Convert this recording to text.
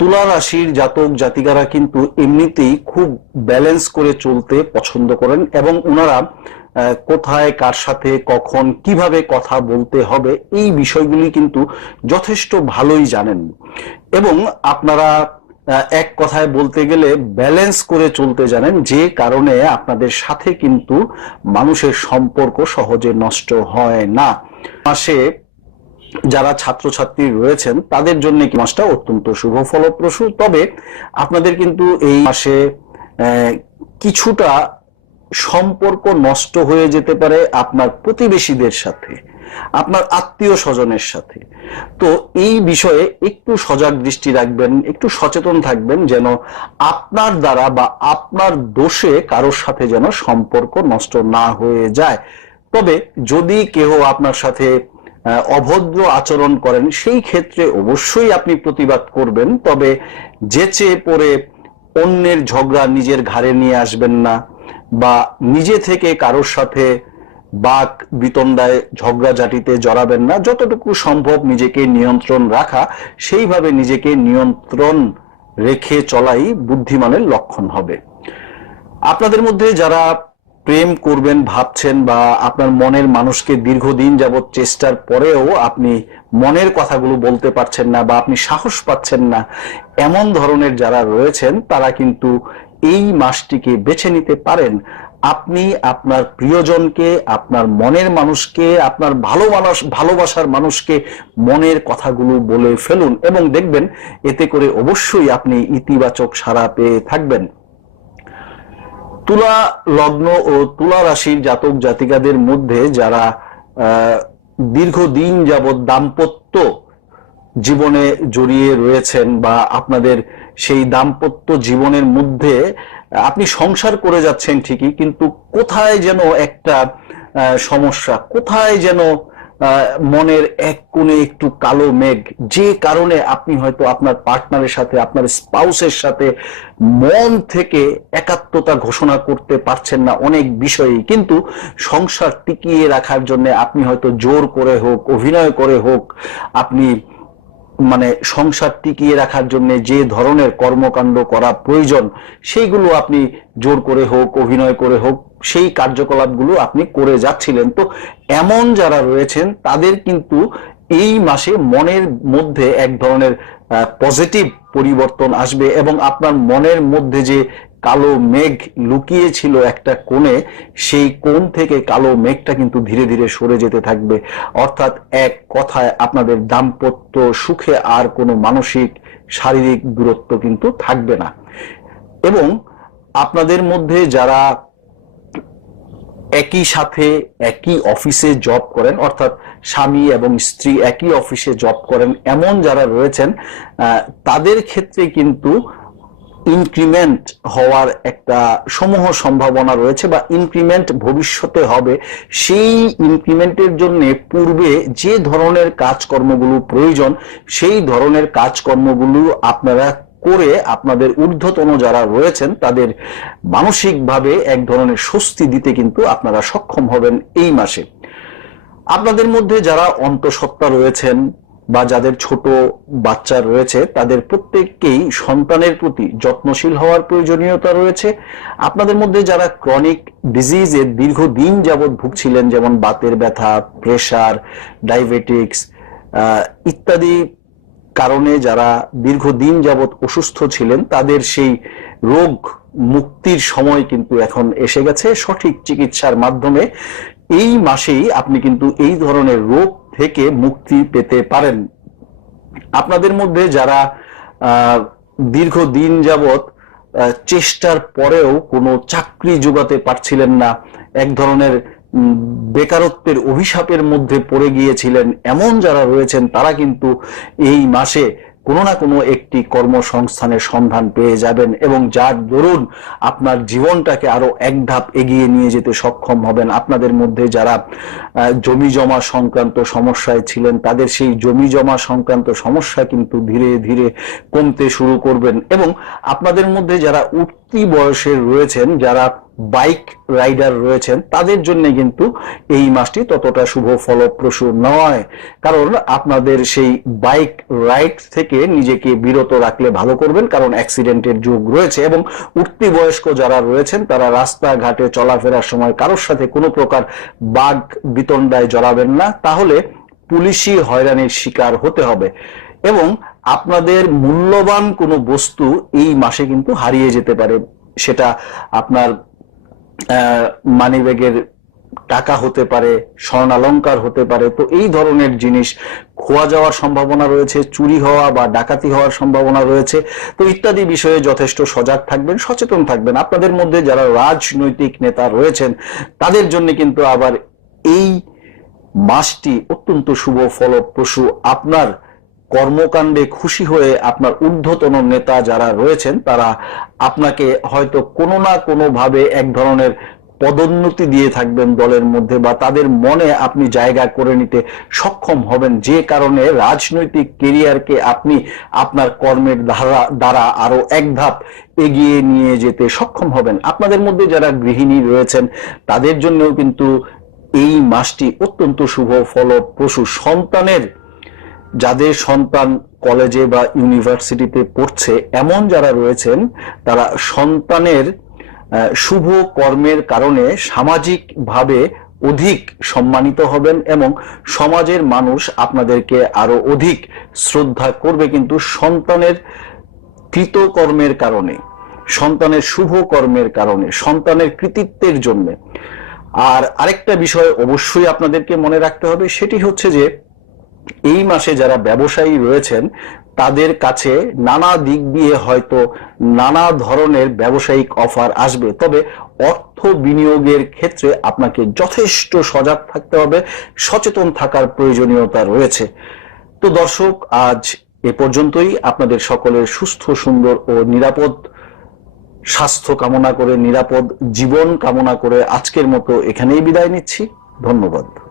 তুলা রাশির জাতক জাতিকারা কিন্তু এমনিতেই খুব ব্যালেন্স করে চলতে পছন্দ করেন এবং ওনারা কোথায়, কার সাথে, কখন, কীভাবে কথা বলতে হবে এই বিষয়গুলি কিন্তু যথেষ্ট ভালোই জানেন। এবং আপনারা এক কথায় বলতে গেলে ব্যালেন্স করে চলতে জানেন যে কারণে আপনাদের সাথে কিন্তু মানুষের সম্পর্ক সহজে নষ্ট হয় না। মাসে যারা ছাত্রছাত্রী রয়েছেন, তাদের জন্য কি মাসটা অত্যন্ত শুভ ফলপ্রসূ। তবে আপনাদের কিন্তু এই মাসে কিছুটা সম্পর্ক নষ্ট হয়ে যেতে পারে আপনার প্রতিবেশীদের সাথে, আপনার আত্মীয় স্বজনের সাথে। তো এই বিষয়ে একটু সজাগ দৃষ্টি রাখবেন, একটু সচেতন থাকবেন যেন আপনার দ্বারা বা আপনার দোষে কারোর সাথে যেন সম্পর্ক নষ্ট না হয়ে যায়। তবে যদি কেউ আপনার সাথে অভদ্র আচরণ করেন, সেই ক্ষেত্রে অবশ্যই আপনি প্রতিবাদ করবেন, তবে যেচে পড়ে অন্যের ঝগড়া নিজের ঘাড়ে নিয়ে আসবেন না, বা নিজে থেকে কারোর সাথে বাক বিতন্ডায় ঝগড়া ঝগড়াঝাটিতে জড়াবেন না, যতটুকু সম্ভব নিজেকে নিয়ন্ত্রণ রাখা, সেইভাবে নিজেকে নিয়ন্ত্রণ রেখে চলাই বুদ্ধিমানের লক্ষণ হবে। আপনাদের মধ্যে যারা প্রেম করবেন, ভাবছেন বা আপনার মনের মানুষকে দীর্ঘদিন যাবৎ চেষ্টার পরেও আপনি মনের কথাগুলো বলতে পারছেন না বা আপনি সাহস পাচ্ছেন না, এমন ধরনের যারা রয়েছেন, তারা কিন্তু এই মাসটিকে বেছে নিতে পারেন। আপনি আপনার প্রিয়জনকে, আপনার মনের মানুষকে, আপনার ভালো মানুষ, ভালোবাসার মানুষকে মনের কথাগুলো বলে ফেলুন এবং দেখবেন এতে করে অবশ্যই আপনি ইতিবাচক সাড়া পেয়ে থাকবেন। তুলা লগ্ন ও তুলা রাশির জাতক জাতিকাদের মধ্যে যারা দীর্ঘদিন যাবৎ দাম্পত্য জীবনে জড়িয়ে রয়েছেন বা আপনাদের সেই দাম্পত্য জীবনের মধ্যে, আপনি সংসার করে যাচ্ছেন ঠিকই, কিন্তু কোথায় যেন একটা সমস্যা, কোথায় যেন মনের এক কোণে একটু কালো মেঘ। যে কারণে আপনি হয়তো আপনার পার্টনারের সাথে, আপনার স্পাউসের সাথে মন থেকে একাত্মতা ঘোষণা করতে পারছেন না অনেক বিষয়েই। কিন্তু সংসার টিকিয়ে রাখার জন্য আপনি হয়তো জোর করে হোক, অভিনয় করে হোক, আপনি মানে সংসার টিকিয়ে রাখার জন্য যে ধরনের কর্মকাণ্ড করা প্রয়োজন, সেইগুলো আপনি জোর করে হোক, অভিনয় করে হোক, সেই কার্যকলাপগুলো আপনি করে যাচ্ছিলেন। তো এমন যারা রয়েছেন, তাদের কিন্তু এই মাসে মনের মধ্যে এক ধরনের পজিটিভ পরিবর্তন আসবে এবং আপনার মনের মধ্যে যে কালো মেঘ লুকিয়েছিল একটা কোণে, সেই কোণ থেকে কালো মেঘটা কিন্তু ধীরে ধীরে সরে যেতে থাকবে। অর্থাৎ এক কথায় আপনাদের দাম্পত্য সুখে আর কোনো মানসিক, শারীরিক দূরত্ব কিন্তু থাকবে না। এবং আপনাদের মধ্যে যারা একই সাথে একই অফিসে জব করেন, অর্থাৎ স্বামী এবং স্ত্রী একই অফিসে জব করেন, এমন যারা রয়েছেন তাদের ক্ষেত্রে কিন্তু ইনক্রিমেন্ট হওয়ার একটা সমূহ সম্ভাবনা রয়েছে বা ইনক্রিমেন্ট ভবিষ্যতে হবে। সেই ইনক্রিমেন্টের জন্য পূর্বে যে ধরনের কাজকর্মগুলো প্রয়োজন, সেই ধরনের কাজকর্মগুলো আপনারা করে আপনাদের ঊর্ধ্বতন যারা রয়েছেন, তাদের মানসিকভাবে এক ধরনের স্বস্তি দিতে কিন্তু আপনারা সক্ষম হবেন এই মাসে। আপনাদের মধ্যে যারা অন্তঃসত্ত্বা রয়েছেন বা যাদের ছোট বাচ্চা রয়েছে, তাদের প্রত্যেককেই সন্তানের প্রতি যত্নশীল হওয়ার প্রয়োজনীয়তা রয়েছে। আপনাদের মধ্যে যারা ক্রনিক ডিজিজে দীর্ঘদিন যাবৎ ভুগছিলেন, যেমন বাতের ব্যথা প্রেশার ডায়াবেটিক্স ইত্যাদি কারণে যারা দীর্ঘদিন যাবৎ অসুস্থ ছিলেন, তাদের সেই রোগ মুক্তির সময় কিন্তু এখন এসে গেছে। সঠিক চিকিৎসার মাধ্যমে এই মাসেই আপনি কিন্তু এই ধরনের রোগ থেকে মুক্তি পেতে পারেন। আপনাদের মধ্যে যারা দীর্ঘদিন যাবৎ চেষ্টার পরেও কোনো চাকরি যোগাতে পারছিলেন না, এক ধরনের বেকারত্বের অভিশাপের মধ্যে পড়ে গিয়েছিলেন এমন যারা রয়েছেন, তারা কিন্তু এই মাসে কোনো না কোনো একটি কর্মসংস্থানের সন্ধান পেয়ে যাবেন এবং যার দরুন আপনার জীবনটাকে আরও এক ধাপ এগিয়ে নিয়ে যেতে সক্ষম হবেন। আপনাদের মধ্যে যারা জমি জমা সংক্রান্ত সমস্যায় ছিলেন, তাদের সেই জমি জমা সংক্রান্ত সমস্যা কিন্তু ধীরে ধীরে কমতে শুরু করবেন এবং আপনাদের মধ্যে যারা উঠতি বয়সের রয়েছেন, যারা বাইক রাইডার রয়েছেন, তাদের জন্য কিন্তু এই মাসটি ততটা শুভ, ফলপ্রসূ নয়। কারণ আপনাদের সেই বাইক রাইড থেকে নিজেকে বিরত রাখলে ভালো করবেন, কারণ অ্যাক্সিডেন্টের যুগ রয়েছে এবং উঠতি বয়স্ক যারা রয়েছেন, তারা রাস্তাঘাটে চলাফেরার সময় কারোর সাথে কোনো প্রকার বাঘ বিতণ্ডায় জড়াবেন না, তাহলে পুলিশি হয়রানির শিকার হতে হবে। এবং আপনাদের মূল্যবান কোনো বস্তু এই মাসে কিন্তু হারিয়ে যেতে পারে, সেটা আপনার মানিব্যাগের টাকা হতে পারে, স্বর্ণালঙ্কার হতে পারে। তো এই ধরনের জিনিস খোয়া যাওয়ার সম্ভাবনা রয়েছে, চুরি হওয়া বা ডাকাতি হওয়ার সম্ভাবনা রয়েছে। তো ইত্যাদি বিষয়ে যথেষ্ট সজাগ থাকবেন, সচেতন থাকবেন। আপনাদের মধ্যে যারা রাজনৈতিক নেতা রয়েছেন, তাদের জন্য কিন্তু আবার এই মাসটি অত্যন্ত শুভ ফলপ্রসূ। আপনার কর্মকাণ্ডে খুশি হয়ে আপনার ঊর্ধ্বতন নেতা যারা রয়েছেন, তারা আপনাকে হয়তো কোনো না কোনো ভাবে এক ধরনের পদোন্নতি দিয়ে থাকবেন দলের মধ্যে বা তাদের মনে আপনি জায়গা করে নিতে সক্ষম হবেন। যে কারণে রাজনৈতিক কেরিয়ারকে আপনি আপনার কর্মের দ্বারা দ্বারা আরও এক ধাপ এগিয়ে নিয়ে যেতে সক্ষম হবেন। আপনাদের মধ্যে যারা গৃহিণী রয়েছেন, তাদের জন্যও কিন্তু এই মাসটি অত্যন্ত শুভ ফলপ্রসূ। সন্তানের যাদের সন্তান কলেজে বা ইউনিভার্সিটিতে পড়ছে, এমন যারা রয়েছেন, তারা সন্তানের শুভ কর্মের কারণে সামাজিকভাবে অধিক সম্মানিত হবেন এবং সমাজের মানুষ আপনাদেরকে আরও অধিক শ্রদ্ধা করবে কিন্তু সন্তানের কৃতকর্মের কারণে, সন্তানের শুভ কর্মের কারণে, সন্তানের কৃতিত্বের জন্য। আর আরেকটা বিষয় অবশ্যই আপনাদেরকে মনে রাখতে হবে, সেটি হচ্ছে যে এই মাসে যারা ব্যবসায়ী রয়েছেন, তাদের কাছে নানা দিক দিয়ে হয়তো নানা ধরনের ব্যবসায়িক অফার আসবে। তবে অর্থ বিনিয়োগের ক্ষেত্রে আপনাকে যথেষ্ট সজাগ থাকতে হবে, সচেতন থাকার প্রয়োজনীয়তা রয়েছে। তো দর্শক, আজ এ পর্যন্তই। আপনাদের সকলের সুস্থ, সুন্দর ও নিরাপদ স্বাস্থ্য কামনা করে, নিরাপদ জীবন কামনা করে আজকের মতো এখানেই বিদায় নিচ্ছি। ধন্যবাদ।